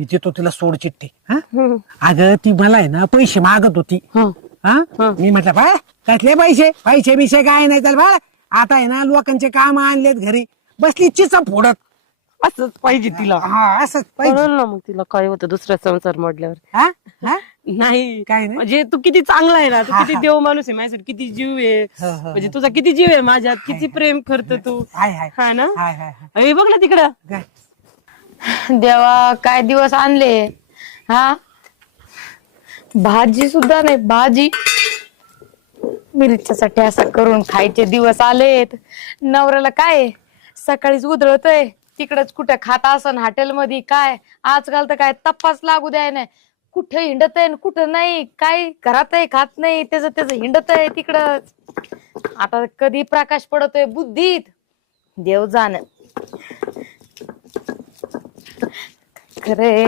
मी देतो तिला सोड चिठ्ठी. हा अगं ती मला आहे ना पैसे मागत होती. हा मी म्हटलं बा कसले पैसे पैसे बिशे काय नाही तर बा आता आहे ना लोकांचे काम आणलेत घरी बसली चिचा फोडत. असंच पाहिजे तिला. हा असंच पाहिजे. कळलं ना मग तिला काय होतं दुसऱ्या संसार मोडल्यावर. हा हा नाही काय नाही? म्हणजे तू किती चांगला आहे ना, तू किती देव माणूस आहे माझ्यासाठी, किती जीव आहे. म्हणजे तुझा किती जीव आहे माझ्यात, किती प्रेम करतो तू. हाय हाय हा ना. हाय हाय अरे बघ ना तिकडं. हाय. देवा काय दिवस आणले. हा भाजी सुद्धा नाही, भाजी मिरच्यासाठी असं करून खायचे दिवस आलेत. नवऱ्याला काय सकाळीच उधळतय, तिकडच कुठं खात असन हॉटेलमध्ये. काय आजकाल तर काय तपास लागू द्याय नाही, कुठं हिंडत आहे कुठं नाही, काय घरात आहे खात नाही, त्याच हिंडत आहे तिकडच. आता कधी प्रकाश पडतोय बुद्धीत देव जाण. खरे